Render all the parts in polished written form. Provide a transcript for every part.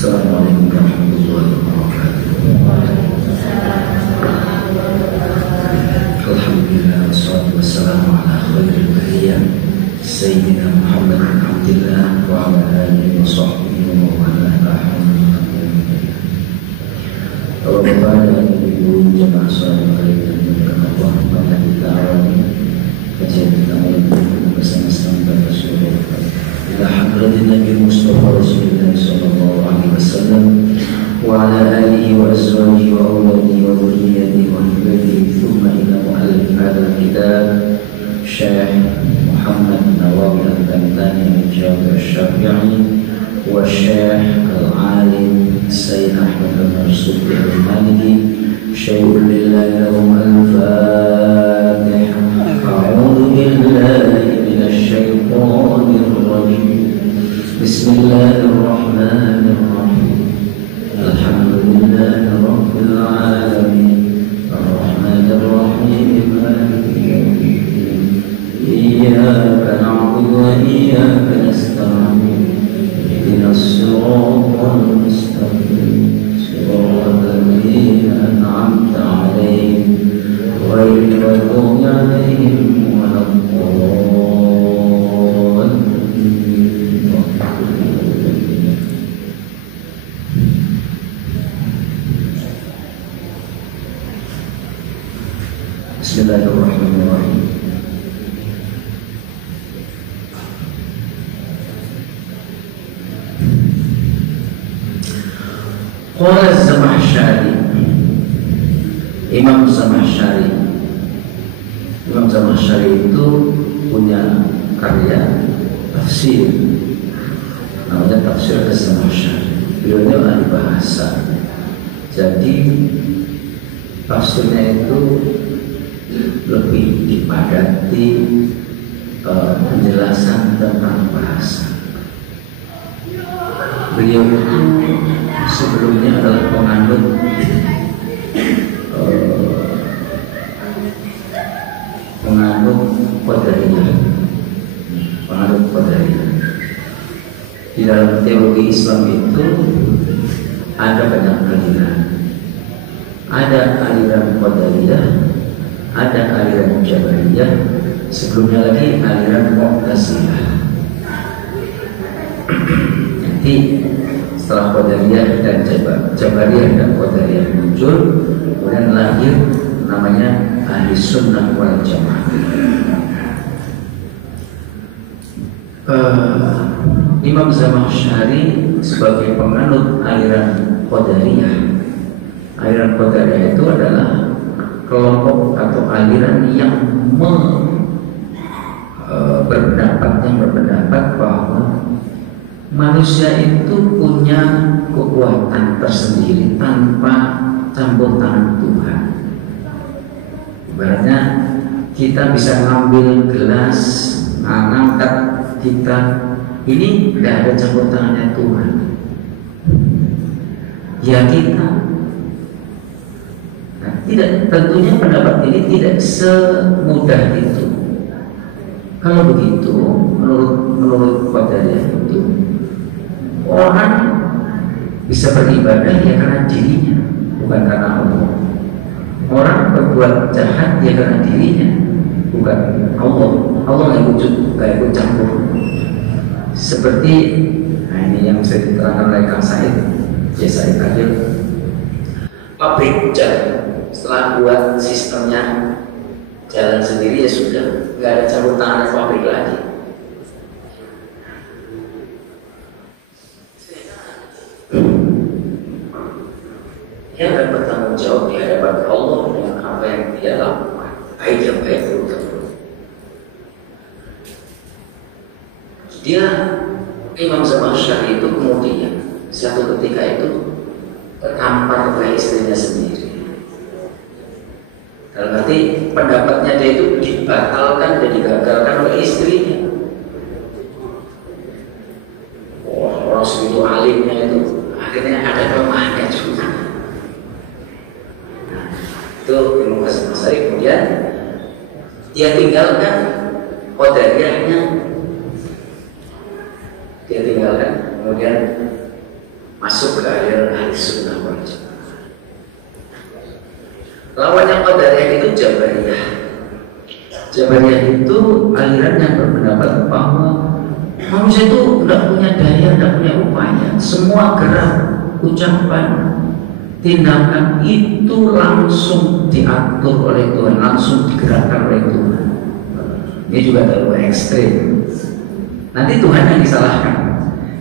Assalamualaikum warahmatullahi wabarakatuh. Alhamdulillah wassalatu wassalamu ala khairil bariyah Sayyidina Muhammad bin Abdillah wa ala alihi wa sahbihi wa man walah. Kepada ibu jemaah salat kalian yang Allah, maka kita awali kajian kita ini bersama-sama pada surah ila hadratin Nabi Mustafa Rasulullah sallallahu alaihi wasallam wa ala alihi wa azwajihi wa awladihi wa dhurriyyatihi wa ibadihi thumma ila mu'allif hadzal kitab Syekh Muhammad Nawawi Al-Bantani Al-Jami' Al-Syafi'i wa Syekh Al-Alim Sayyid Ahmad Al-Marsuki Al-Maliki Syai'un lillahi lahum al-Fatiha. A'udhu billahi minasyaitonir rajim. Bismillahirrahmanirrahim. Alhamdulillahi rabbil alamin. Ar-Rahmanir Rahim. Maliki yaumiddin. Iyyaka na'budu wa iyyaka nasta'in. Ihdinas siratal mustaqim. صراط الذين أنعمت عليهم غير المغضوب عليهم ولا الضالين. Bismillahirrahmanirrahim. Qala Zamakhsyari, Imam Zamakhsyari itu punya karya tafsir, namanya Tafsir Az-Zamakhsyari. Beliau ini ahli bahasa, jadi tafsirnya itu lebih dipadati penjelasan tentang bahasa. Beliau itu sebelumnya adalah penganut Qadariyah. Di dalam teologi Islam itu ada banyak aliran. Ada aliran Qadariyah, ada aliran Jabariyah, sebelumnya lagi aliran Mu'tazilah. Nanti setelah Qadariyah dan Jabariyah dan Qadariyah muncul, kemudian lahir namanya Ahli Sunnah wal Jamaah. Imam Zamakhsyari sebagai penganut aliran Qadariyah. Aliran Qadariyah itu adalah kelompok atau aliran yang berpendapat bahwa manusia itu punya kekuatan tersendiri tanpa campur tangan Tuhan. Ibaratnya kita bisa ngambil gelas, ngangkat kita, ini tidak ada campur tangannya Tuhan. Ya kita. Nah, tidak, tentunya pendapat ini tidak semudah itu. Kalau begitu, menurut Qadariyah itu, orang bisa beribadah ya karena dirinya, bukan karena Allah. Orang berbuat jahat ya karena dirinya, bukan Allah. Allah yang wujud, gak ikut campur. Seperti, nah ini yang saya diterangkan oleh Kang Said, Said Adil. Pabrik jalan, setelah buat sistemnya jalan sendiri ya sudah, gak ada campur tangan pabrik lagi. Dia akan bertanggung jawab di hadapan Allah dengan apa yang dia lakukan, baik yang baik buruk. Dia Imam Zamakhsyari itu kemudian suatu ketika itu tertampar oleh istrinya sendiri. Dalam arti pendapatnya dia itu dibatalkan dan digagalkan oleh istrinya. Orang segitu alimnya itu akhirnya ada kelemahannya juga. Itu Imam Zamakhsyari kemudian dia tinggalkan Qadariyahnya, kemudian masuk ke aliran ahli sunnah wal jamaah. Lawannya qadariyah itu jabariyah. Jabariyah itu aliran yang berpendapat bahwa manusia itu tidak punya daya, tidak punya upaya. Semua gerak, ucapan, tindakan itu langsung diatur oleh Tuhan, langsung digerakkan oleh Tuhan. Ini juga terlalu ekstrim. Nanti Tuhan yang disalahkan.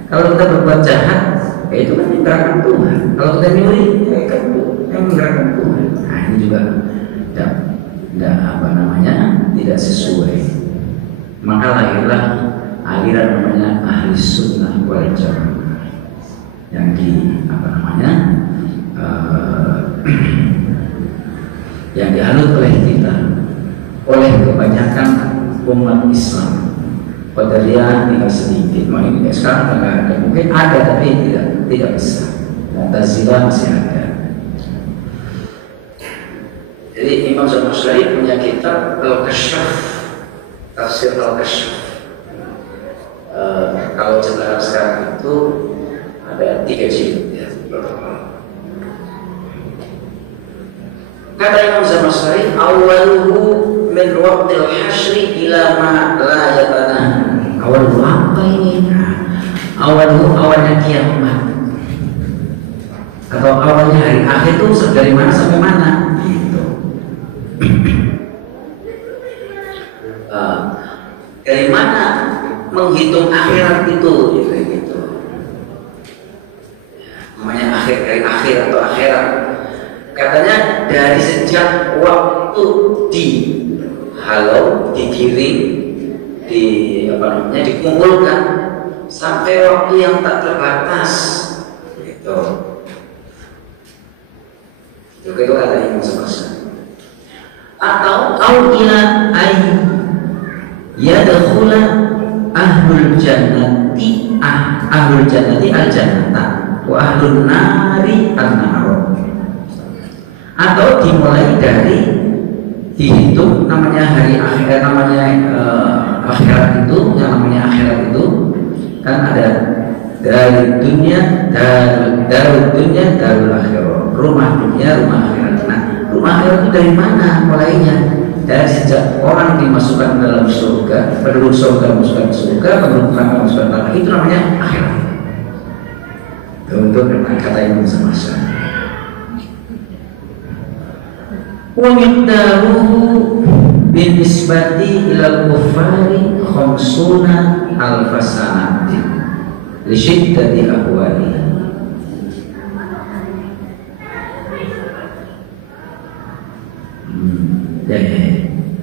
Kalau kita berbuat jahat, ya itu kan menggerakkan Tuhan. Kalau kita nyuri, ya kan yang menggerakkan Tuhan. Nah ini juga tidak sesuai. Maka lahirlah aliran namanya ahli sunnah wal jamaah yang yang dianut oleh kita, oleh kebanyakan umat Islam. Qadariyah tinggal sedikit, makanya sekarang nggak ada, mungkin ada tapi tidak besar. Mu'tazilah masih ada. Jadi Imam Zamakhsyari punya kitab Al-Kashaf, tafsir Al-Kashaf. Kalau cetakan sekarang itu ada 3 jilid ya. Kata Imam Zamakhsyari, awaluhu min waqtil hasyri ila ma la yatana. Awaluhu apa ini? Awaluhu awalnya kiamat, atau awalnya hari akhir itu dari mana sampai mana? Gitu. Dari mana menghitung akhirat itu? Gitu. Namanya dari akhir atau akhirat. Katanya dari sejak waktu dihalau, digiring, dikumpulkan sampai waktu yang tak terbatas. Gitu. Itu kata Imam Zamakhsyari. Atau ila ay yadkhula ahlul jannati al-jannata wa ahlun nari an-nar. Atau dimulai dari dihitung namanya hari akhir, akhirat itu, yang namanya akhirat itu kan ada dari dunia, darul dunia, darul akhirah, rumah dunia, rumah akhirat. Nah, rumah akhirat itu dari mana mulainya? Dari sejak orang dimasukkan dalam surga, penduduk surga masukkan surga, penduduk neraka masukkan neraka, itu namanya akhirat. Untuk kata Imam Zamakhsyari. Wa miqdaruhu binisbati ilal kuffari khamsuna alfa sanati li syiddati ahwali.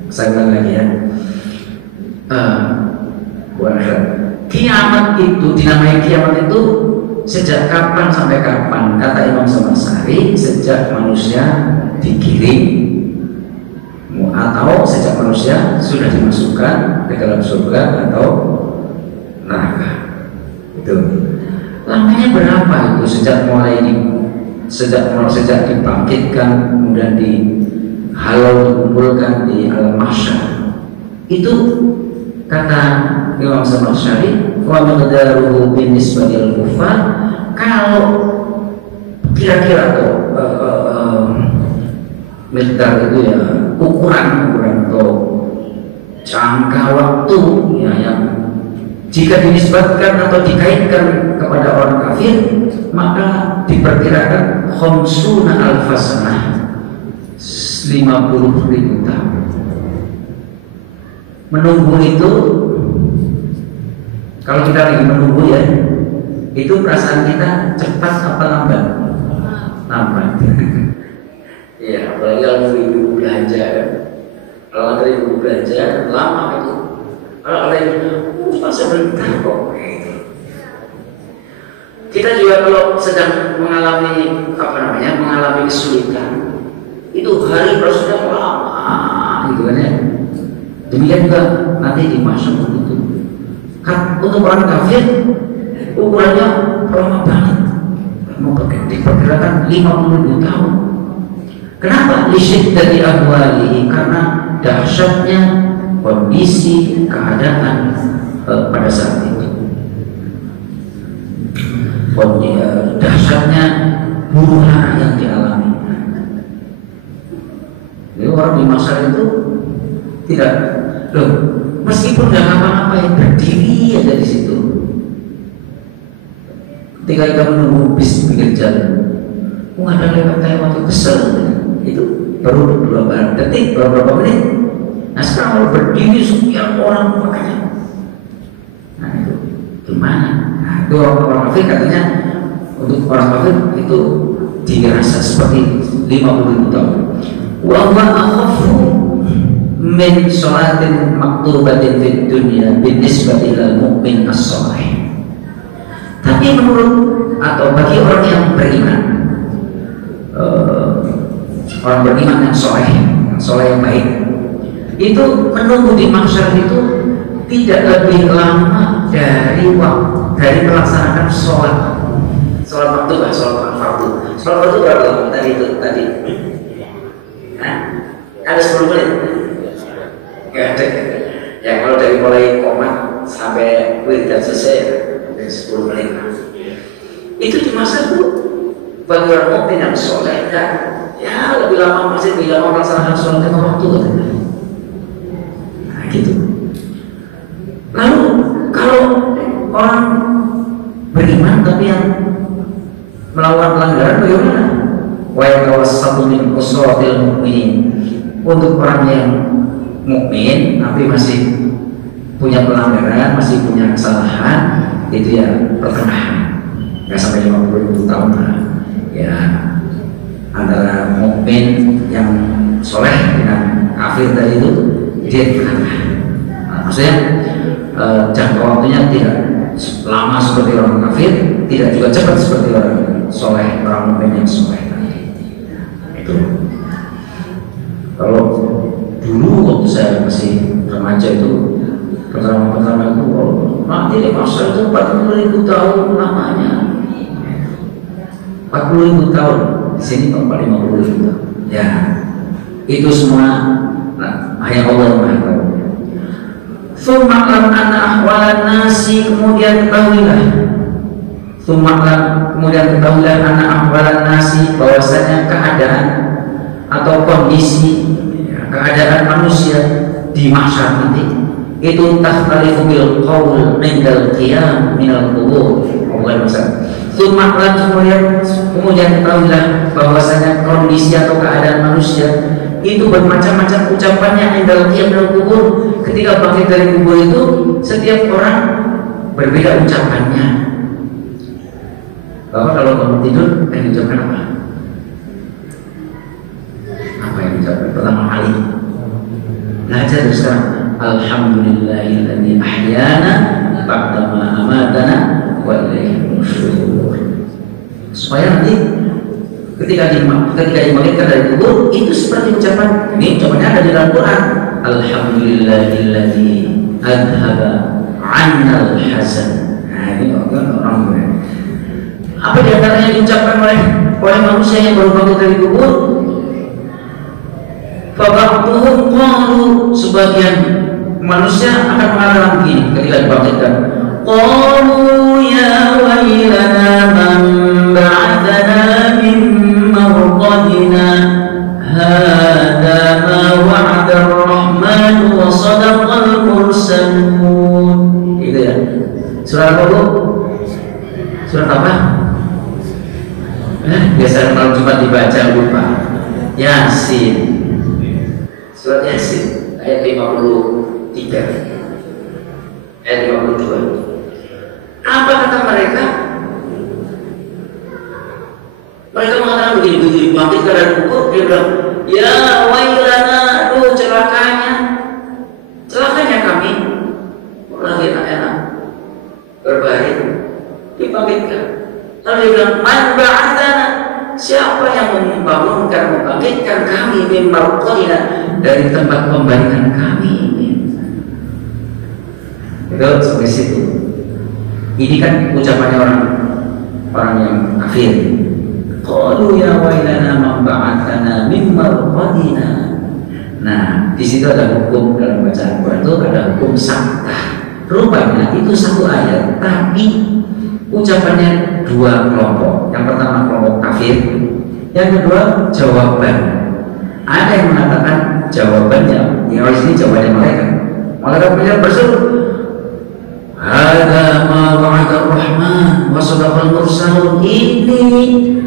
Saya ulang lagi ya. Kiamat itu dinamai kiamat itu sejak kapan sampai kapan? Kata Imam Zamakhsyari, sejak manusia digiring atau sejak manusia sudah dimasukkan ke dalam surga atau neraka. Itu lamanya berapa itu? Sejak dibangkitkan, kemudian dihalau, dikumpulkan di al-mahsyar. Itu kata Imam Zamakhsyari, wa miqdaruhu binisbati al-kuffar. Kalau kira-kira tuh miqdar itu ya ukuran atau jangka waktu ya, yang jika dinisbatkan atau dikaitkan kepada orang kafir, maka diperkirakan khamsuna alfa sanah, 50.000 tahun. Menunggu itu, kalau kita lagi menunggu ya, itu perasaan kita cepat apa lambat? Lambat. Ya, apalagi kalau ibu belanja kan. Kalau ada ibu belanja lama itu. Kalau ada ibu sebentar kok. Kita juga kalau sedang mengalami mengalami kesulitan, itu hari sudah lama gitu kan ya. Demikian juga nanti di masa begitu. Untuk orang kafir ukurannya lama banget, diperkirakan 50.000 tahun. Kenapa? Lisyid dari ahwalihi, karena dahsyatnya kondisi keadaan pada saat itu. dahsyatnya huru hara yang dialami. Jadi orang di masa itu tidak, loh, meskipun nggak ngapa-ngapain, berdiri aja di situ. Ketika kita menunggu bis pinggir jalan, ada lewat waktu kesel, itu baru beberapa detik, beberapa menit. Nah sekarang kalau berdiri sekian orang makanya, nah itu gimana? Nah itu orang kafir katanya, untuk orang kafir itu dirasa seperti 50.000 tahun. Wa huwa akhafu min sholatin maktubatin fid dunya binisbati ilal mu'min as-shalih. Tapi menurut atau bagi orang yang beriman, orang beriman yang soleh yang baik, itu menunggu di mahsyar itu tidak lebih lama dari melaksanakan sholat maktubah, sholat fardu. Sholat fardu berapa lama tadi? Nah, ada 10 menit. Nggak ada. Ya kalau dari mulai komat sampai wiridan selesai 10 menit. Itu di masa itu bagi orang mukmin yang soleh dan ya lebih lama masih lebih lama melaksanakan sholat lima waktu katanya. Nah gitu. Lalu kalau orang beriman tapi yang melakukan pelanggaran bagaimana? Wa yatawassatu min usratil mukminin. Untuk orang yang mukmin tapi masih punya pelanggaran, masih punya kesalahan, itu ya pertengahan, nggak sampai 50.000 tahun lah. Ya antara mukmin yang soleh dengan kafir tadi itu dia pertengahan. Nah, maksudnya jangka waktunya tidak lama seperti orang kafir, tidak juga cepat seperti orang soleh, orang mukmin yang soleh tadi. Itu kalau dulu waktu saya masih remaja itu pertama itu nanti di masa itu 40.000 tahun lamanya, 40.000 tahun di sini 50.000 tahun. Ya itu semua hanya Allah yang Maha Tahu. Sumaklam anak ahwalan nasi, kemudian ketahuilah anak ahwalan nasi, bahwasanya keadaan atau kondisi keadaan manusia di mahsyar nanti itu takhtalifu bil qaul indal qiyam minal qubur. Allah Subhanahu. Kemudian ketahuilah bahwasanya kondisi atau keadaan manusia itu bermacam-macam ucapannya indal qiyam minal qubur. Ketika bangkit dari kubur itu setiap orang berbeda ucapannya. Bapak kalau bangun tidur yang diucapkan apa? Apa yang diucapkan pertama kali? Belajar sekarang. Alhamdulillahilladzi ahyana ba'dama amatana wa ilaihi nusyur. Supaya nanti ketika dibangkitkan dari kubur itu seperti ucapan, ini ucapannya ada di dalam Quran. Alhamdulillahilladzi adhaba 'annal hazan. Nah ini orang benar. Apa di antaranya diucapkan oleh manusia yang baru bangkit dari kubur? Fabaqtuhum qalu, sebagian manusia akan mengatakan begini ketika dibangkitkan, qalu ya wailana man ba'athana min marqadina hadza ma wa'ada ar-rahman wa sadaqal mursalun. Itu ya. Surah apa Bu? Surah apa? Biasanya kalau cuma dibaca lupa. Yasin. Surat Yasin ayat 53 ayat 52. Apa kata mereka? Mereka mengatakan begini, bangkit dari kubur, dia bilang, ya wailana, aduh celakanya kami, lagi enak berbaring, dibangkitkan. Lalu dia bilang, man ba'athana, siapa yang membangkitkan kami min marqadina, dari tempat pembaringan kami ini. Itu sampai situ. Ini kan ucapannya orang yang kafir. Qalu ya wailana man ba'athana min marqadina. Nah, di situ ada hukum dalam bacaan Quran itu ada hukum saktah. Rupanya itu satu ayat, tapi ucapannya dua kelompok. Yang pertama kelompok kafir, yang kedua jawaban. Ada yang mengatakan jawabannya, yang di sini jawabannya malaikat. Malaikat bilang berseru, "Hada ma wa'ada Rahman wa sadaqal mursalun." Ini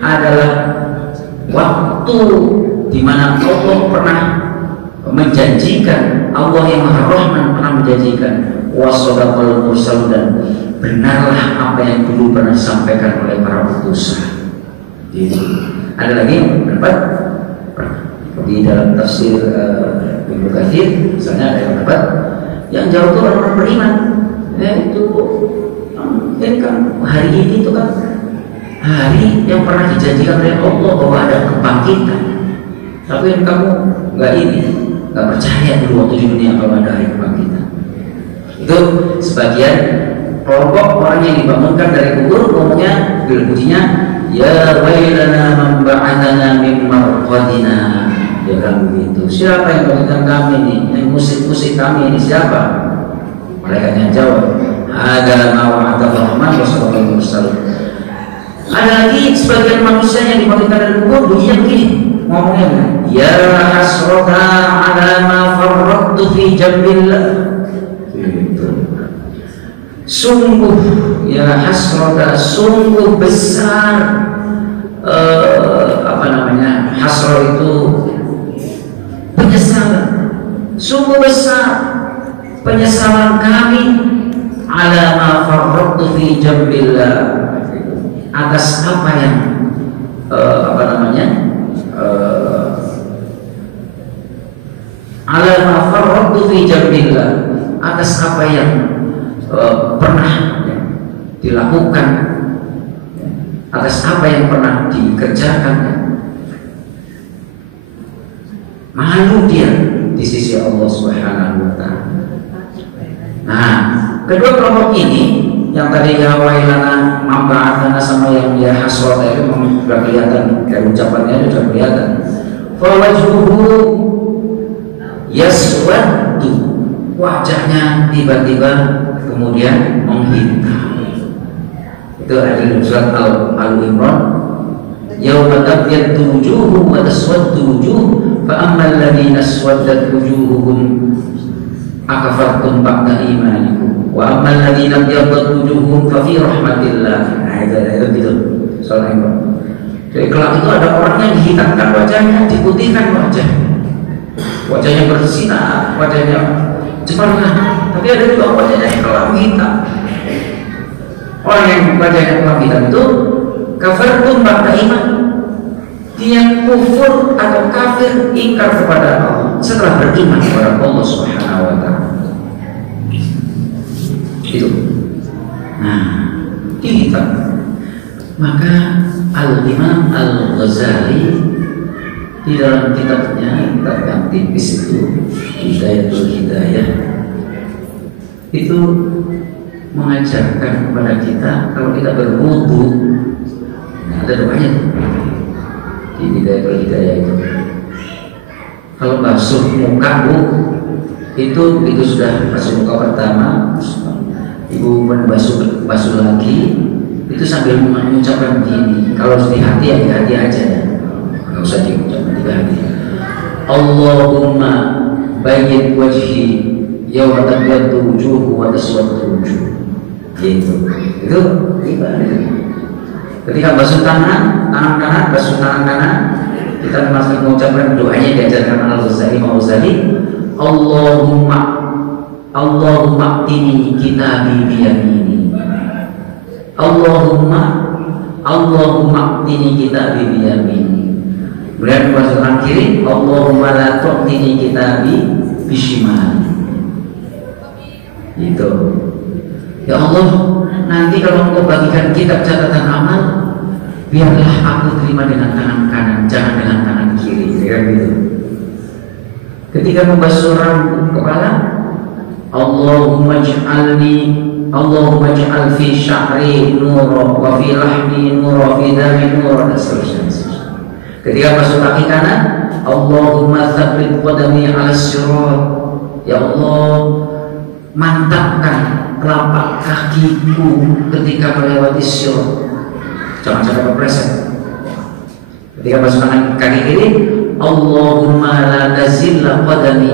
adalah waktu di mana Allah pernah menjanjikan, Allah yang Maha Rahman pernah menjanjikan, wa sadaqal mursalun, dan benarlah apa yang dulu pernah disampaikan oleh para utusan. Jadi, ada lagi yang pendapat di dalam tafsir Ibnu Katsir, misalnya ada yang pendapat yang jauh itu orang-orang beriman. Itu ini kan hari ini itu kan hari yang pernah dijanjikan oleh Allah bahwa ada kebangkitan. Tapi yang kamu nggak percaya dulu waktu di dunia kalau ada hari kebangkitan. Itu sebagian kelompok orang yang dibangunkan dari kubur ngomongnya bil pujinya, ya wailana man ba'athana min marqadina. Dia bilang begitu. Siapa yang bangunkan kami ini? Yang musik-musik kami ini siapa? Malaikatnya jawab, ada ma wa'ada Rahman wa sadaqal mursalun. Ada lagi sebagian manusia yang dibangunkan dari kubur bunyinya begini, ngomongnya, ya hasrata ala ma farrattu fi jambillah. Sungguh ya hasrata, sungguh besar hasro itu penyesalan, sungguh besar penyesalan kami ala ma farrattu fi jambillah, atas apa yang ala ma farrattu fi jambillah, atas apa yang pernah dilakukan, atas apa yang pernah dikerjakan. Malu dia di sisi Allah Subhanahu wa Ta'ala. Nah, kedua kelompok ini yang tadi ya wailana mamba'athana sama yang ya hasrat itu memang sudah kelihatan, kayak ucapannya sudah kelihatan. Fawajhuhu yaswaddu, wajahnya tiba-tiba kemudian menghitam. Itu ada di surat Al-Imran, yauma tabyaddu wujuhum wa taswaddu wujuh fa ammal ladzina aswaddat wujuhuhum akafartum ba'da imanikum wa ammal ladzina tabyaddat wujuhum fa fi rahmatillah. Nah, itu gitu soal Imran. Jadi kelak itu ada orang yang dihitamkan wajahnya, diputihkan wajahnya bersinar, wajahnya cemerlang. Tapi ada juga wajahnya yang kelam hitam. Orang yang wajahnya kelam hitam itu kafartum ba'da iman, dia kufur atau kafir, ingkar kepada Allah setelah beriman kepada Allah Subhanahu wa Ta'ala. Itu. Nah, dihitam. Maka Al-Imam Al-Ghazali di dalam kitabnya, kitab yang tipis itu, Hidayatul Hidayah, itu mengajarkan kepada kita kalau kita berwudu, nah ada doanya di Hidayatul Hidayah itu. Kalau basuh muka itu sudah basuh muka pertama, ibu basuh lagi, itu sambil mengucapkan begini. Kalau di hati ya di hati aja, nggak usah diucapkan di hati. Allahumma bayyid wajhi yawma tabyaddu wujuh wa taswaddu wujuh. Gitu. Itu ibadah. Ketika basuh tangan kanan, basuh tangan kanan, kita masih mengucapkan doanya diajarkan Al-Ghazali, Allahumma ini kitabi biyamini. Allahumma ini kitabi biyamini. Kemudian basuh tangan kiri, Allahumma la tu'tini kitabi bishimali. Gitu. Ya Allah, nanti kalau Engkau bagikan kitab catatan amal, biarlah aku terima dengan tangan kanan, jangan dengan tangan kiri. Ya gitu. Ketika membasuh rambut kepala, Allahumma ij'al fi sya'ri nura wa fi lahmi nura fi dami nura, dan seterusnya. Ketika basuh kaki kanan, Allahumma tsabbit qadami 'ala sirat. Ya Allah, mantapkan telapak kakiku ketika melewati sirat. jangan sampai kepleset. Ketika masuk kaki kiri, Allahumma la tazilla qadami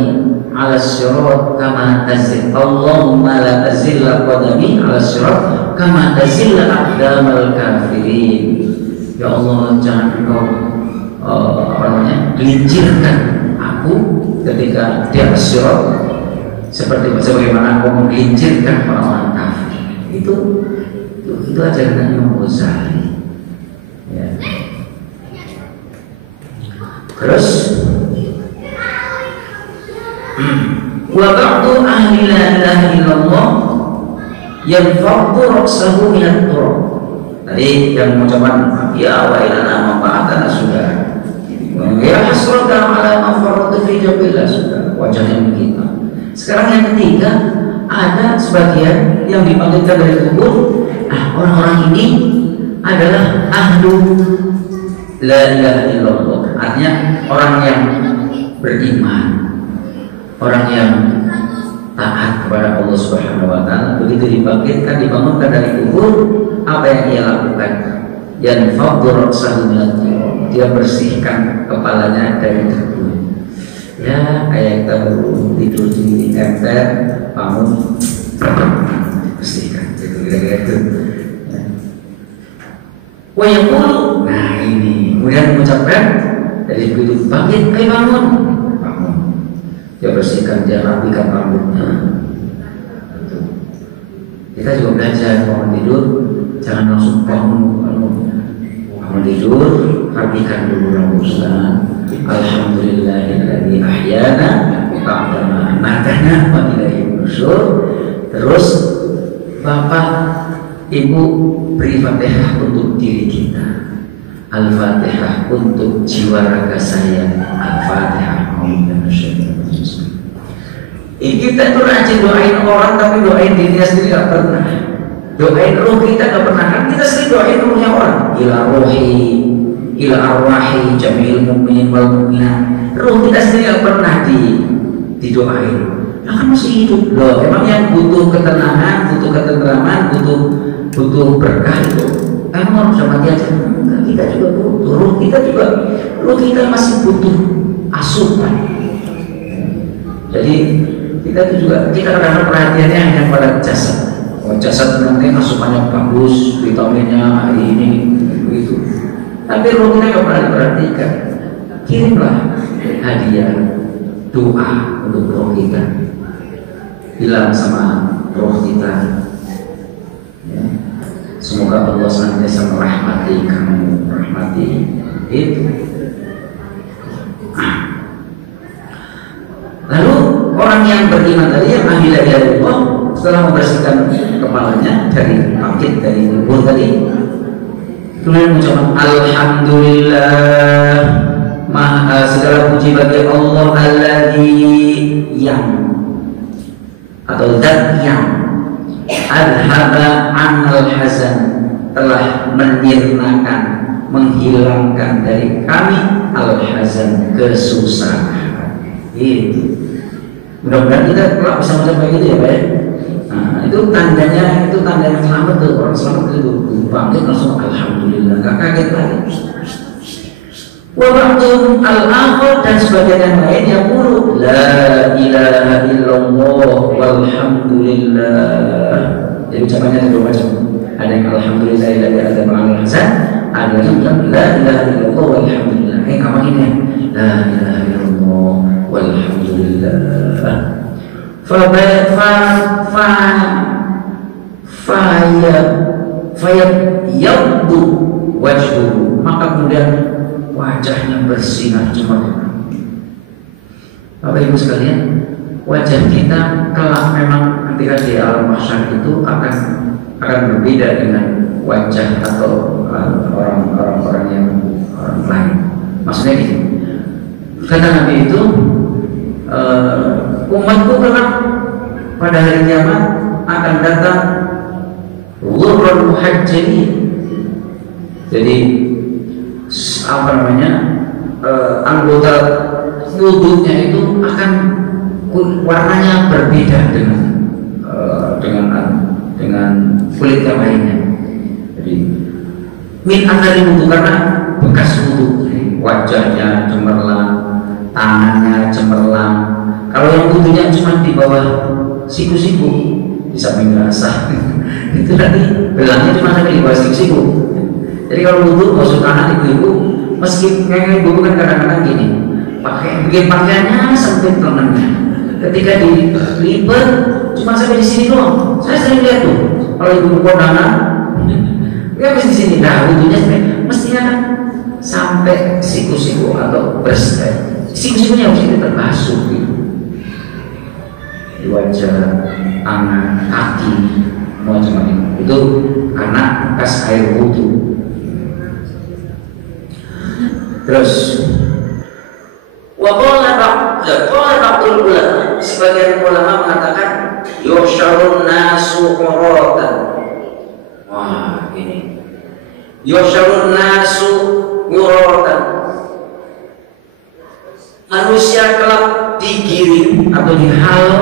ala sirat kama tazil. Allahumma la tazilla qadami ala sirat kama tazilla aqdamal kafirin. Ya Allah, jangan engkau gelincirkan aku ketika di atas sirat seperti bagaimana engkau menggelincirkan orang-orang kafir. Itu ajaran Imam Ghazali. Ya. Terus wa ba'du ahli la ilaha illallah yanfaddu ra'sahu min at-turab. Tadi yang mengucapkan ya wa ilana ma ba'atana sudah. Ya hasratan ala ma farratu fi jabillah sudah. Wajahnya begitu. Sekarang yang ketiga, ada sebagian yang dibangkitkan dari kubur. Orang-orang ini adalah ahlu la ilaha illallah, artinya orang yang beriman, orang yang taat kepada Allah Subhanahu wa taala. Begitu dibangkitkan, dibangunkan dari kubur, apa yang ia lakukan? Yanfadhu ra'sahu min at-turab, dia bersihkan kepalanya dari debu. Ya, kayak kita baru tidur di ember, bangun, bersihkan, gitu kira-kira itu. Wa yaqulu, nah ini kemudian mengucapkan dari begitu bangkit, ayo bangun. Dia bersihkan, dia rapikan rambutnya. Kita juga belajar bangun tidur, jangan langsung bangun tidur, rapikan dulu rambutnya. Alhamdulillahilladzi ahyana ba'da ma amatana wa ilaihi nusyur. Terus Bapak Ibu beri Fatihah untuk diri kita, Al-Fatihah untuk jiwa raga saya, Al-Fatihah. Kita itu rajin doain orang, tapi doain dirinya sendiri gak pernah. Doain roh kita gak pernah, kan kita sering doain rohnya orang. Ila rohi, ila arwahi, jamil mu'minin wal mu'minat. Roh kita sendiri gak pernah didoain. Nah kan masih hidup loh. Emang yang butuh ketenangan, butuh ketenteraman, butuh berkah itu emang harus mati aja. Enggak, kita juga butuh. Roh kita masih butuh asupan. Jadi kita itu juga, kita kadang-kadang perhatiannya hanya pada jasad. Oh, jasad nanti asupannya bagus, vitaminnya hari ini begitu. Tapi roh kita nggak pernah diperhatikan. Kirimlah hadiah doa untuk roh kita. Bilang sama roh kita, ya, semoga Allah senantiasa merahmati kamu, merahmati itu. Lalu orang yang beriman tadi, yang ahli la ilaha illallah, setelah membersihkan kepalanya dari bangkit dari kubur tadi, kemudian mengucapkan alhamdulillah, maha segala puji bagi Allah alladzi yang atau zat yang adhaba anal hazan, telah menyirnakan, menghilangkan dari kami al hazan, kesusahan. Itu mudah-mudahan kita kelak bisa mencapai gitu ya Pak ya. Nah itu tandanya selamat tuh, orang selamat itu bangkit langsung alhamdulillah, gak kaget lagi. Wa ba'dhum al-akhar, dan sebagian yang lain yang qulu la ilaha illallah walhamdulillah. Jadi ucapannya ada dua macam. Ada yang alhamdulillah alladzi adhaba 'anil hazan, ada yang bilang la ilaha illallah walhamdulillah. Kamu ini la ilaha illallah walhamdulillah. Yabdu wajhuhu, maka kemudian wajahnya bersinar cemerlang. Bapak Ibu sekalian, wajah kita kelak memang ketika di alam mahsyar itu akan berbeda dengan wajah atau orang-orang yang orang lain. Maksudnya gini, kata Nabi itu, umatku kelak pada hari kiamat akan datang ghurran muhajjalin. Jadi apa namanya, anggota wudhunya itu akan warnanya berbeda dengan kulit yang lainnya. Jadi min anari wudu karena bekas wudu, wajahnya cemerlang, tangannya cemerlang. Kalau yang wudunya cuma di bawah siku-siku, di samping rasa, itu nanti belangnya cuma sampai di bawah siku-siku. Jadi kalau wudu basuh tangan ibu-ibu, meski kayak ibu kan kadang-kadang gini, bikin pakaiannya sampai lengannya. Ketika dilipet cuma sampai di sini doang. Saya sering lihat tuh, kalau ibu kondangan, dia mesti di sini. Nah, wudunya mestinya sampai siku-siku atau siku-sikunya harus kita terbasuh gitu. Di wajah, tangan, kaki, macam-macam itu karena bekas air wudu. Terus Waqala ulama, sebagian ulama mengatakan yusyarun nasu uratan. Wah, ini yusyarun nasu uratan. Manusia kelak digiring atau dihalau,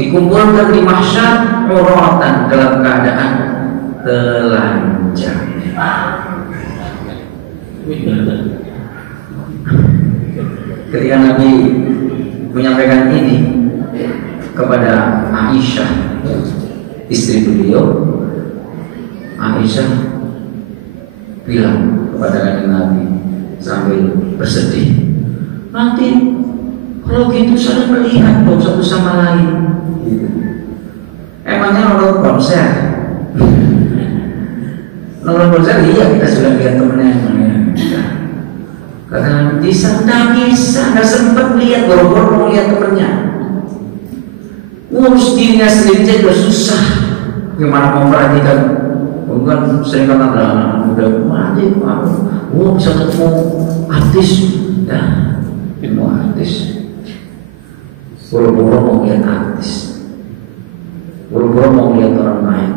dikumpulkan di mahsyar uratan dalam keadaan telanjang. Ketika Nabi menyampaikan ini kepada Aisyah, istri beliau, Aisyah bilang kepada Nabi sambil bersedih, nanti kalau gitu saling melihat dong satu sama lain. Emangnya nonton konser? Nonton konser iya kita sudah lihat temennya. Kata bisa, nggak bisa, nggak sempat lihat, boro-boro mau lihat temennya. Ngurus dirinya sendiri aja udah susah. Gimana mau perhatikan? Bukan sering kata anak muda, mati, bisa ketemu artis, ya, ketemu artis. Boro-boro mau lihat artis, boro-boro mau lihat orang lain.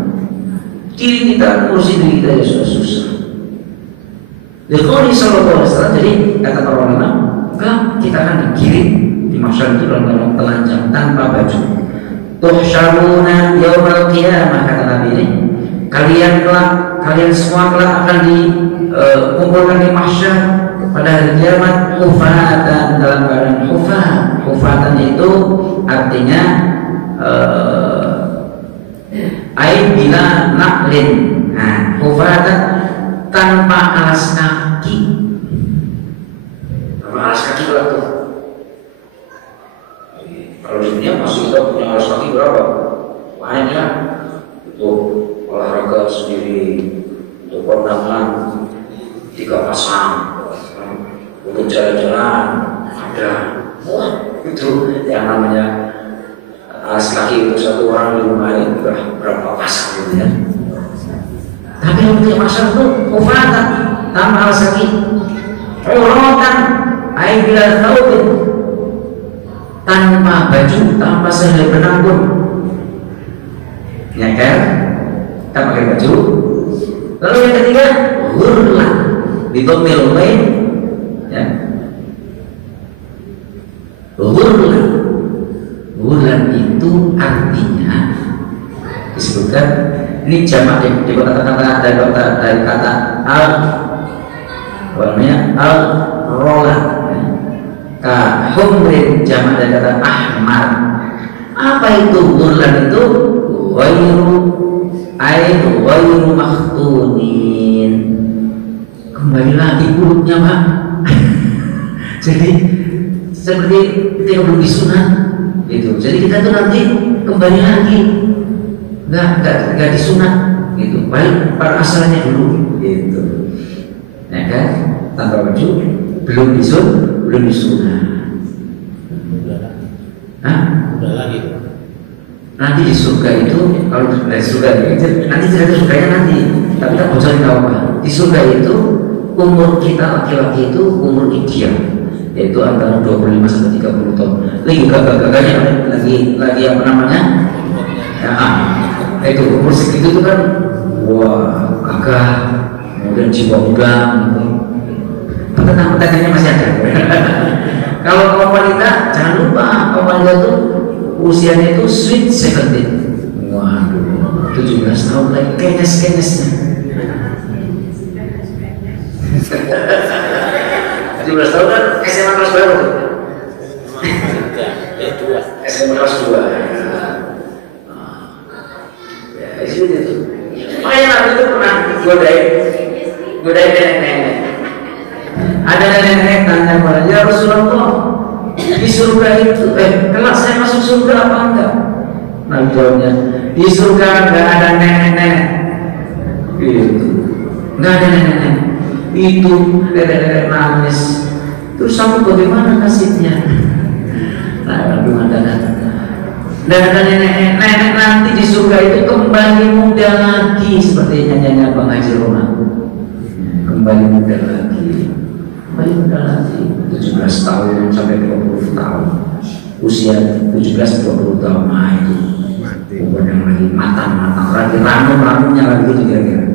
Diri kita, ngurusin diri kita ya sudah susah. Liqauli sallallahu alaihi wasallam, jadi kata para ulama, kita akan dikirim di mahsyar itu dalam keadaan telanjang tanpa baju. Tuhsyaruna yaumal qiyamah, kata Nabi ini, kalian semua kelak akan dikumpulkan di mahsyar pada hari kiamat hufatan, dalam keadaan hufat. Hufatan itu artinya ai bila naqlin. Nah, hufatan tanpa alas kaki. Tanpa alas kaki berapa? Kalau di dunia masih kita punya alas kaki berapa? Banyak. Untuk olahraga sendiri, untuk kondangan 3 pasang, untuk jalan-jalan ada. Wah, itu yang namanya alas kaki untuk satu orang di rumah itu berapa pasang gitu ya. Tapi untuk masalah itu kufatan tanpa alas kaki, uratan, ai bila taubin, tanpa baju, tanpa sehelai benang pun, ya kan? Tanpa pakai baju. Lalu yang ketiga, hurlan, ditomil main, ya. Hurlan itu artinya disebutkan. Ini jamak di kata-kata dari kata al, warnanya al rola, ka humrin, jamak dari kata ahmar. Apa itu hurlan? Itu ghairu makhtunin. Kembali lagi buruknya Pak. Jadi seperti ketika belum disunat gitu. Jadi kita tuh nanti kembali lagi nggak disunat gitu, baik pada asalnya dulu gitu, ya kan, tanpa baju, belum disunat. Udah lagi. Nanti di surga itu, kalau dari surga itu nanti tidak ada surganya nanti, tapi kita bocorin tahu apa? Di surga itu umur kita laki-laki itu umur ideal, yaitu antara 25 sampai 30 tahun. Lagi gagah-gagahnya lagi apa namanya? Ya, itu umur segitu itu kan, wah gagah, kemudian jiwa muda, gitu. Pertanyaan masih ada. Kalau kaum wanita, jangan lupa kaum wanita itu usianya itu sweet 17. Waduh, 17 tahun lagi kenes-kenesnya. 17 tahun kan SMA kelas berapa tuh? SMA kelas 2. Ya, itu. Makanya Nabi itu pernah godain nenek-nenek. Ada nenek-nenek tanya kepada ya Rasulullah, di surga itu, kelak saya masuk surga apa enggak? Nabi jawabnya, di surga enggak ada nenek-nenek. Gitu. Enggak ada nenek-nenek. Itu nenek-nenek nangis. Terus aku bagaimana nasibnya? Nah, Nabi mengatakan, dan ada nenek nanti di surga itu kembali muda lagi, seperti nyanyiannya Bang Haji Roma. Kembali muda lagi, 17 tahun sampai 20 tahun, usia 17-20 tahun, nah itu umur yang lagi matang lagi, ranum-ranumnya lagi itu kira-kira.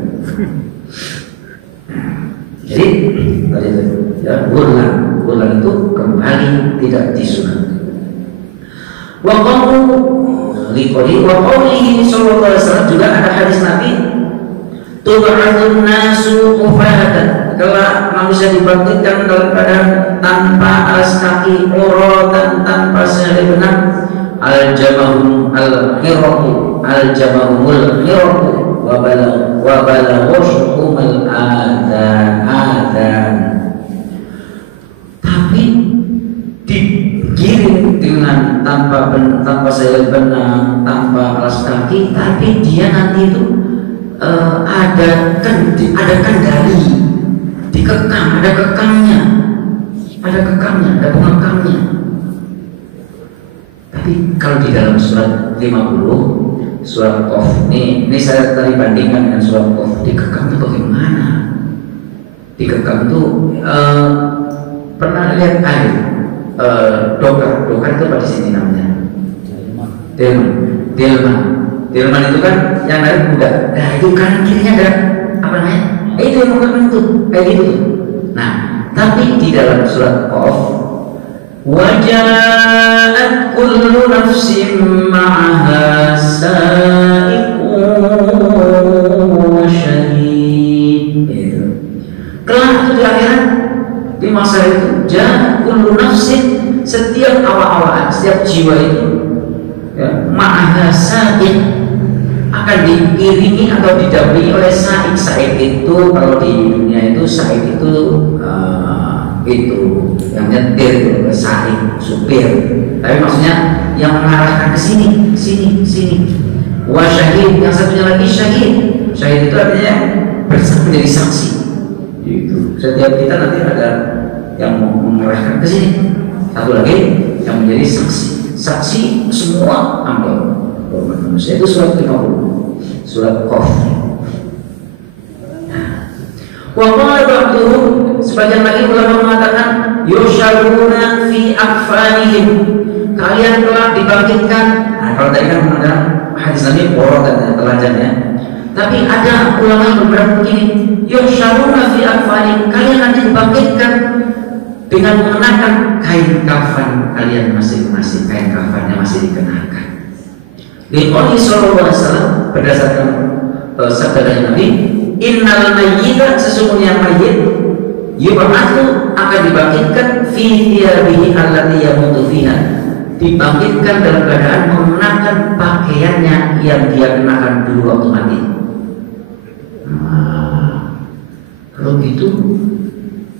Jadi tadi ya bulan itu kembali tidak disunat. Wa qawlihi sallallahu alaihi wasallam, juga ada hadis Nabi, tub'atun nasu mufahatan, kalau manusia dibangkitkan dalam keadaan tanpa alas kaki, uratan, tanpa sehelai benang, al-jamahumul hiraku wa balaghushumul adhan, tapi digiring dengan tanpa sehelai benang, tanpa alas kaki, tapi dia nanti itu ada kendali, dikekang, ada kekangnya, ada pengekamnya. Tapi kalau di dalam surat 50, surat Qaf, ini saya tadi bandingkan dengan surat Qaf, dikekang itu bagaimana? Dikekang itu pernah lihat air dokar itu apa di sini namanya? Delman itu kan yang narik kuda. Nah itu kanan kirinya ada apa namanya? Itu yang mengatakan itu kayak gitu. Nah, tapi di dalam surat Qaf, waja'at kullu nafsin ma'aha sa'iqun wa syahid. Kelak itu di akhirat, di masa itu, ja'at kullu nafsin, setiap awal-awalan, setiap jiwa itu, ya, ma'aha sa'iq, akan diiringi atau didampingi oleh saik. Saik itu kalau di dunia itu saik itu yang nyetir, saik, supir. Tapi maksudnya yang mengarahkan ke sini. Wa syahid, yang satunya lagi syahid. Syahid itu artinya menjadi saksi. Gitu. Setiap kita nanti ada yang mengarahkan ke sini. Satu lagi yang menjadi saksi. Saksi semua amal manusia. Itu surat 50, surat Qaf. Wa qala ba'duhum, sebagian lagi ulama mengatakan, yusharuna fi akfanihim, kalian telah dibangkitkan. Nah, kalau tadi kan ada hadis Nabi dan telajannya. Tapi ada ulama yang berpendapat begini, yusharuna fi akfanihim, kalian nanti dibangkitkan dengan mengenakan kain kafan kalian masing-masing, kain kafannya masih dikenakan. Liqouli sallallahu alaihi wasallam, berdasarkan sabda Nabi, innal mayyita, sesungguhnya mayit, yub'atsu, akan dibangkitkan fi thiyabihi allati yamutu fiha, dibangkitkan dalam keadaan mengenakan pakaiannya yang dia kenakan dulu waktu mati. Nah, kalau gitu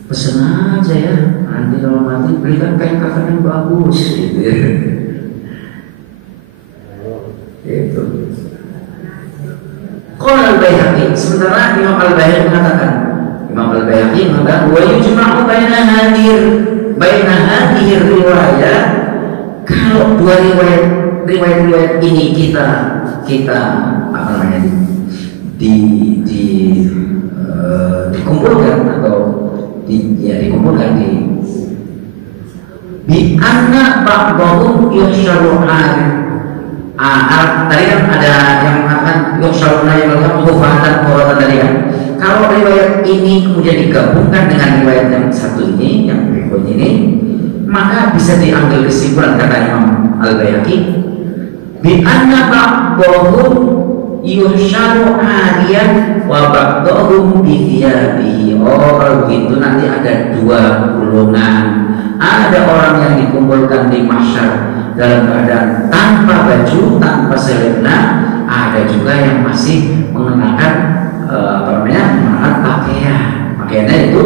pesen aja ya, nanti kalau mati belikan kain kafan yang bagus gitu ya. Itu. Qala al-Baihaqi, sementara Imam al-Baihaqi mengatakan, wa yujma'u baina hadhihi riwayat, kalau dua riwayat ini kita apa namanya dikumpulkan atau dikumpulkan bi anna ba'dahum yuhsyaru tadi kan ada yang mengatakan yuhsyaruna yang mengatakan mufahatan muratan tadi kan. Kalau riwayat ini kemudian digabungkan dengan riwayat yang satu ini, yang berikut ini, maka bisa diambil kesimpulan, kata Imam Al-Baihaqi, bi anna ba'dahum yuhsyaru ariyan wa ba'dahum bi thiyabihi. Oh, kalau kalau begitu nanti ada dua golongan. Ada orang yang dikumpulkan di mahsyar dalam keadaan tanpa baju, tanpa selena. Ada juga yang masih mengenakan mengenakan pakaian. Pakaiannya itu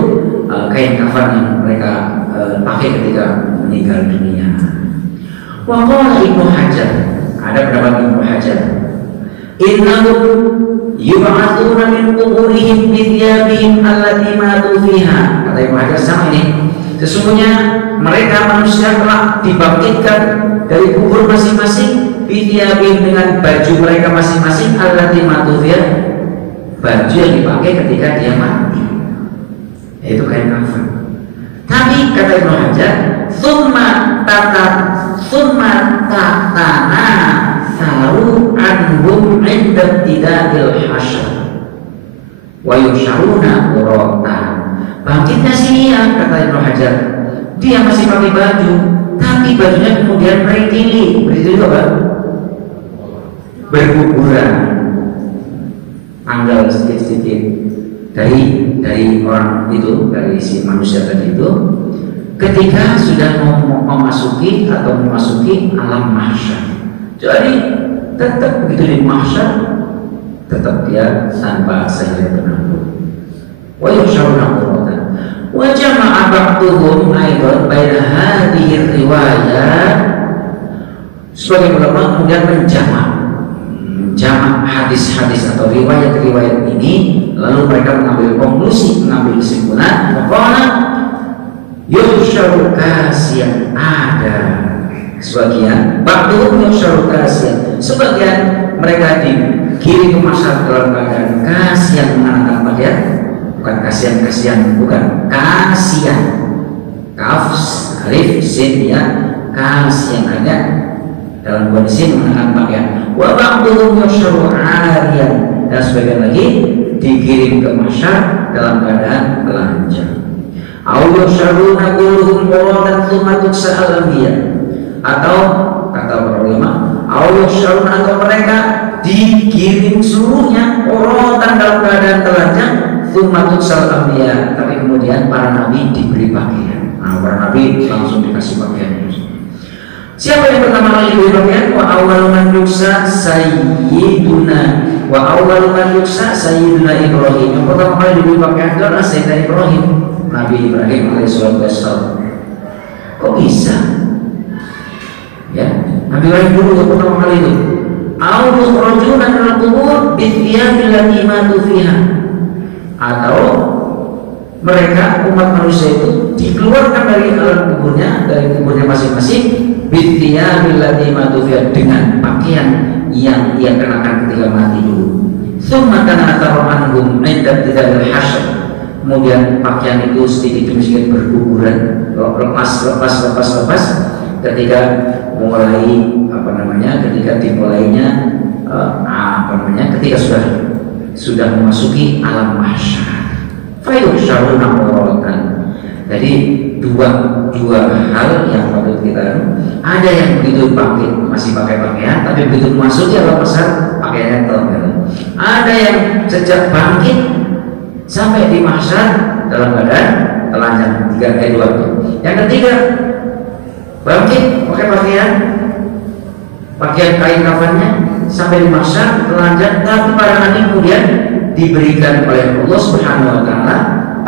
kain kafan yang mereka pakai ketika meninggal dunia. Wa qala Ibnu Hajar, ada pendapat Ibnu Hajar, innahum yub'atsuna min quburihim bi thiyabihim allati matu fiha. Kata Ibnu Hajar sama ini, sesungguhnya mereka manusia telah dibangkitkan dari kubur masing-masing bi thiyabihim dengan baju mereka masing-masing allati matu fiha, baju yang dipakai ketika dia mati, yaitu kain kafan. Tapi kata Ibnu Hajar, summa tatana saru anhum inda tidadil hasyr wa yusyaruna urata. Bangkitnya sih ya, kata Ibnu Hajar, dia masih pakai baju, tapi bajunya kemudian berdiri apa? Berguguran, tanggal sedikit-sedikit dari orang itu, dari si manusia tadi itu, ketika sudah memasuki alam mahsyar. Jadi tetap begitu di mahsyar, tetap dia tanpa sehelai benang. Wa yusyaruna quratan. Wa jama'a ba'dhum aidan baina hadhihi riwayat. Sebagai ulama kemudian menjamak hadis-hadis atau riwayat-riwayat ini, lalu mereka mengambil konklusi, mengambil kesimpulan bahwa yusyarul kasiyan, ada sebagian ba'dhum yusyarul kasiyan, sebagian mereka dikirim ke mahsyar dalam keadaan kasiyan, mengenakan pakaian, bukan kasihan, bukan kasiyan, kaf alif sin ya, kasiyan, ada dalam kondisi mengenakan pakaian. Wa ba'dhum yusyarul 'ariyan, dan sebagian lagi dikirim ke mahsyar dalam keadaan telanjang. Au yusyaruna quluhum quratan tsumma tuksa'al anbiya, atau kata para ulama, au yusyaruna, atau mereka dikirim seluruhnya quratan dalam keadaan telanjang, tsumma tuksa'al anbiya, tapi kemudian para nabi diberi pakaian. Nah, para nabi langsung dikasih pakaian. Siapa yang pertama kali diberi pakaian? Wa awwalu man yuksa sayyiduna Ibrahim. Yang pertama kali diberi pakaian adalah Sayyidina Ibrahim, Nabi Ibrahim alaihissalam. Kok bisa? Ya, Nabi Ibrahim dulu yang pertama kali itu. Au yukhrajuna minal qubur bi thiyabil lati matu fiha. Atau mereka umat manusia itu dikeluarkan dari alam kuburnya, dari kuburnya masing-masing, bithiyabil lati matu fiha, dengan pakaian yang ia kenakan ketika mati dulu. Tsumma kana taru'anhum inda tidadil hasyr, kemudian pakaian itu sedikit demi sedikit berguguran, lepas ketika mulai ketika dimulainya ketika sudah memasuki alam mahsyar. Fayusyaruna uratan. Jadi dua hal yang patut kita, ada yang begitu masih pakai pakaian, tapi begitu memasuki alam mahsyar pakaiannya telanjang. Ada yang sejak bangkit sampai di mahsyar dalam keadaan telanjang. Dua itu. Yang ketiga, bangkit pakai pakaian kain kafannya sampai di mahsyar telanjang, tapi para nabi kemudian diberikan oleh Allah Subhanahu wa taala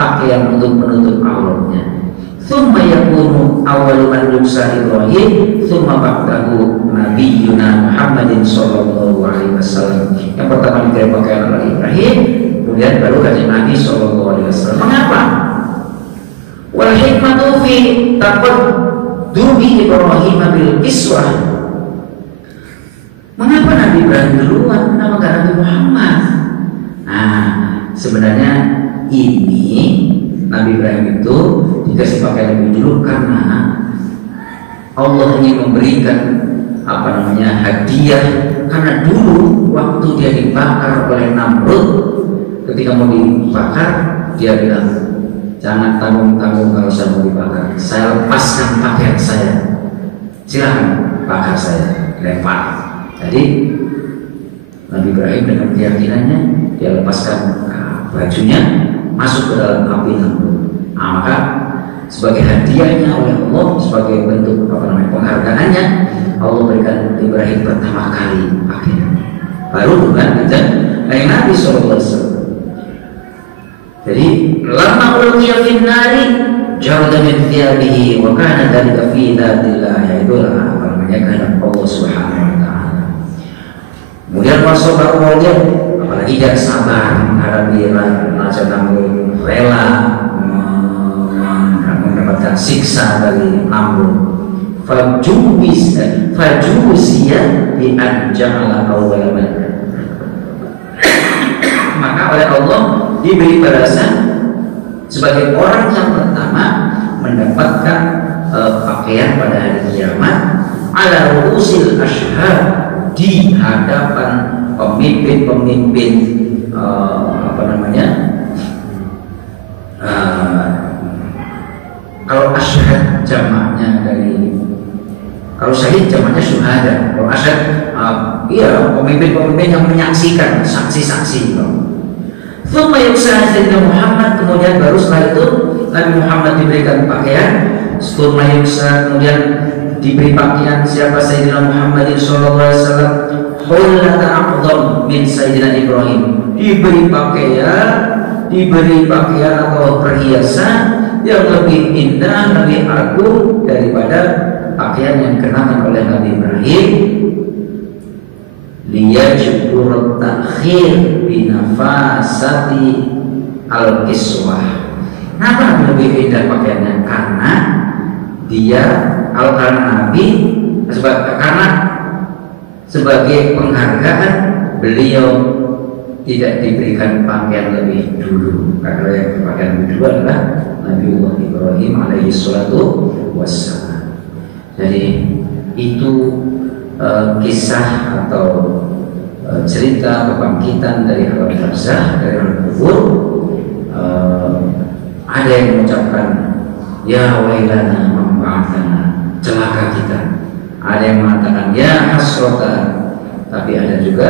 pakaian untuk menutup auratnya. Tsumma yakunu awwalu man yuksa Ibrahim, tsumma ba'dahu nabiyyuna Muhammadin sallallahu alaihi wasallam. Yang pertama diberi pakaian oleh Ibrahim, kemudian baru kanjeng Nabi sallallahu alaihi wasallam. Mengapa? Wal hikmatu fi taqaddumi Ibrahim bil kiswah. Mengapa Nabi Ibrahim duluan? Kenapa enggak Nabi Muhammad? Nah, sebenarnya ini Nabi Ibrahim itu dikasih pakaian lebih dulu karena Allah ingin memberikan hadiah. Karena dulu waktu dia dibakar oleh Namrud, ketika mau dibakar dia bilang, jangan tanggung-tanggung kalau saya mau dibakar, saya lepaskan pakaian saya, silahkan bakar saya, lempar. Jadi Nabi Ibrahim dengan keyakinannya dia lepaskan bajunya, masuk ke dalam api Namrud. sebagai hadiahnya oleh Allah, sebagai bentuk penghargaannya, Allah berikan Ibrahim pertama kali pakaian. Baru dengan izin Nabi sallallahu alaihi wasallam. Jadi lama ulqiya fin nari jarada min thiyabihi wa kana dzalika fi dzatillah, yaitu namanya kehendak Allah Subhanahu wa taala. Kemudian masuk Allah, apalagi dia sabar menghadapi rasa namun rela mendapatkan siksa dari Namrud. Fajuziya bi an ja'ala awwal man. Maka oleh Allah diberi balasan sebagai orang yang pertama mendapatkan pakaian pada hari kiamat ala ru'usil ashhad, di hadapan pemimpin-pemimpin kalau ashhad jamaknya dari, kalau syahid jamaknya syuhada, kalau ashhad iya pemimpin-pemimpin yang menyaksikan, saksi-saksi. Thumma yuksa Sayyidina Muhammad, kemudian baru setelah itu Nabi Muhammad diberikan pakaian. Thumma yuksa, kemudian diberi pakaian siapa? Sayyidina Muhammad sallallahu alaihi wasallam hullata a'dham min Sayyidina Ibrahim, diberi pakaian atau perhiasan yang lebih indah, lebih agung daripada pakaian yang dikenakan oleh Nabi Ibrahim. Liyajbur takhir binafasati al-kiswah. Kenapa lebih indah pakaiannya? Karena dia karena Nabi karena sebagai penghargaan beliau tidak diberikan pakaian lebih dulu, karena yang pakaian lebih dulu adalah Nabiullah Ibrahim alaihi salatu wassalam. Jadi itu kisah atau cerita kebangkitan dari alam barzakh, dari alam kubur. Ada yang mengucapkan ya wailana mamba'athana, celaka kita. Ada yang mengatakan ya hasrata, tapi ada juga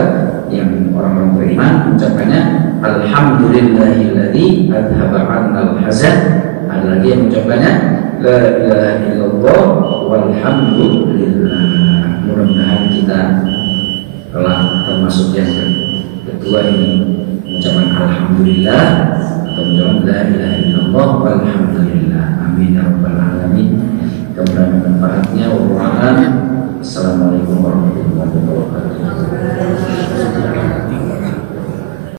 yang orang-orang beriman mengucapkannya alhamdulillahilladzi adhaba 'annal hazan. Ada lagi yang mengucapkannya la ilaha illallah walhamdulillah. Mudah-mudahan kita telah termasuk yang kedua ini, mengucapkan alhamdulillah atau mengucapkan la ilaha illallah walhamdulillah. Amin ya rabbal alamin. Mudah-mudahan manfaatnya. Assalamualaikum warahmatullahi wabarakatuh.